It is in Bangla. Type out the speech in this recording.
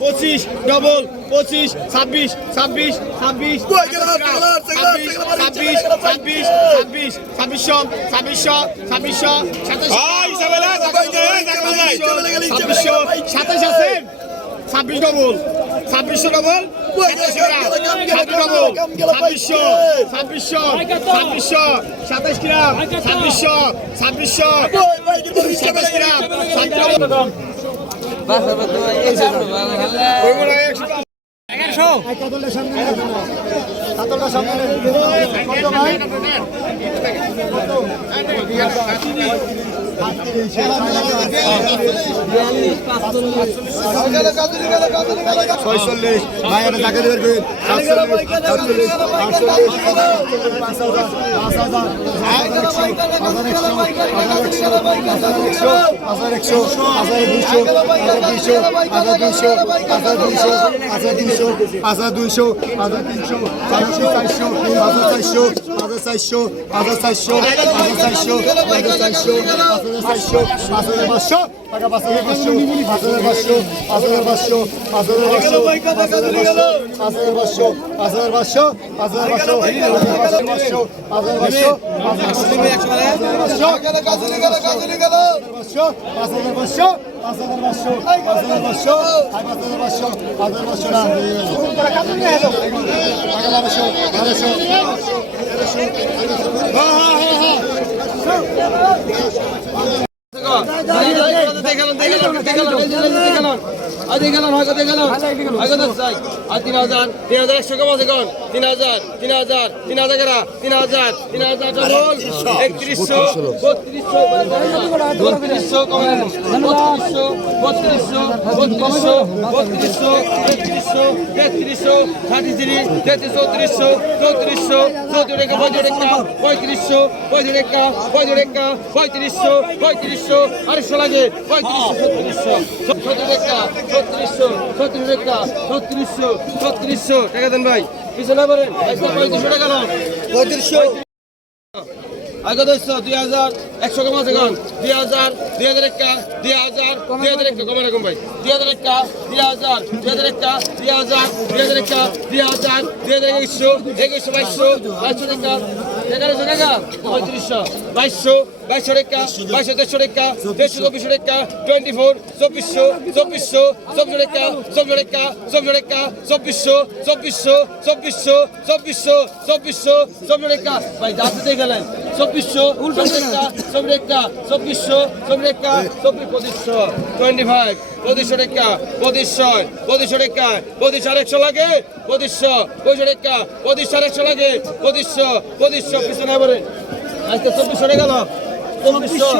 পঁচিশ ডবল পঁচিশ ছাব্বিশ ছাব্বিশ ছাব্বিশ ছাব্বিশ ছাব্বিশ ছাব্বিশ ছাব্বিশ ছাব্বিশ ছাব্বিশ ছাব্বিশ ছাব্বিশ ছাব্বিশশো সাতাশ আছে ছাব্বিশ ডবল ছাব্বিশশো ডবল ছাব্বিশশো ছাব্বিশশো ছাব্বিশশো সাতাশ গ্রাম ছাব্বিশশো ছাব্বিশশো সাতাশ গ্রাম এগারোশো ছয়চল্লিশ। ভাইয়ের টাকা দেবের করেন সাতচল্লিশ। আটচল্লিশ পাঁচ হাজার পাঁচ হাজার হাজার একশো হাজার একশো হাজার একশো হাজার একশো হাজার দুশো হাজার দুশো হাজার দুশো হাজার দুশো হাজার দুশো হাজার দুশো হাজার তিনশো। চারশো চারশো হাজার চারশো হাজার চারশো হাজার চারশো হাজার চারশো হাজার চারশো হাজার চারশো পাঁচ হাজার পাঁচশো পাঁচ হাজার পাঁচশো পাঁচ হাজার পাঁচশো পাঁচ হাজার পাঁচশো পাঁচ হাজার পাঁচশো পাঁচ হাজার পাঁচশো পাঁচ হাজার পাঁচশো পাঁচ হাজার পাঁচশো পাঁচ হাজার পাঁচশো পাঁচ হাজার পাঁচশো পাঁচ হাজার পাঁচশো পাঁচ হাজার পাঁচশো পাঁচ হাজার পাঁচশো পাঁচ হাজার পাঁচশো পাঁচ হাজার পাঁচশো পাঁচ দেখালাম দেখালাম দেখালাম দেখালাম দেখালাম দেখালাম দেখালাম বারোশো বারোশো তিন হাজার তিন হাজার একশো কম আছে কোন? তিন হাজার তিন হাজার তিন হাজার কেনা তিন হাজার তিন হাজার ডবল একত্রিশশো। বত্রিশশো বত্রিশশো বত্রিশশো বত্রিশশো বত্রিশশো বত্রিশশো তেত্রিশশো তেত্রিশশো থার্টি থ্রি তেত্রিশ চৌত্রিশশো চৌত্রিশশো চৌত্রিশ রেখা পঁয়ত্রিশ পঁয়ত্রিশশো পঁয়ত্রিশ রেখা পঁয়ত্রিশ রেখা পঁয়ত্রিশশো পঁয়ত্রিশশো আড়াইশো লাগে পঁয়ত্রিশশো ছত্রিশশো ছত্রিশ রেখা ছত্রিশশো ছত্রিশ ছত্রিশশো ছত্রিশশো টাকা দেন ভাই। পিছনে বলেন পঁয়ত্রিশশো টাকা নাও পঁয়ত্রিশশো। আগে দশশো দুই হাজার একশো কম আছে কম দুই হাজার দুই হাজার একটা দুই হাজার দুই হাজার একটা কমে রকম ভাই। দুই হাজার একটা দুই হাজার দুই হাজার একটা দুই হাজার দুই হাজার একটা দুই হাজার দুই হাজার একুশশো একুশশো বাইশশো বাইশশো টাকা। এগারোশো টাকা, পঁয়ত্রিশশো। বাইশশো বাইশশো টাকা বাইশশো দেড়শো টাকা দেড়শো চব্বিশশো টাকা টোয়েন্টি ফোর চব্বিশশো চব্বিশশো চব্বিশশো টাকা চব্বিশশো টাকা চব্বিশশো টাকা চব্বিশশো চব্বিশশো চব্বিশশো চব্বিশশো চব্বিশশো চব্বিশ টাকা ভাই দাঁড়াতে গেলেন চব্বিশশো চব্বিশ টাকা চব্বিশশো চব্বিশ টাকা চব্বিশ পঁচিশশো টোয়েন্টি ফাইভ পঁচিশশো টাকা, পঁচিশশো পঁচিশশো টাকা পঁচিশ আর একশো লাগে, পঁচিশশো পঁচিশশো টাকা পঁচিশ আর একশো লাগে, পঁচিশশো পঁচিশশো পিছনে আজকে চব্বিশশো টাকা গেল চব্বিশশো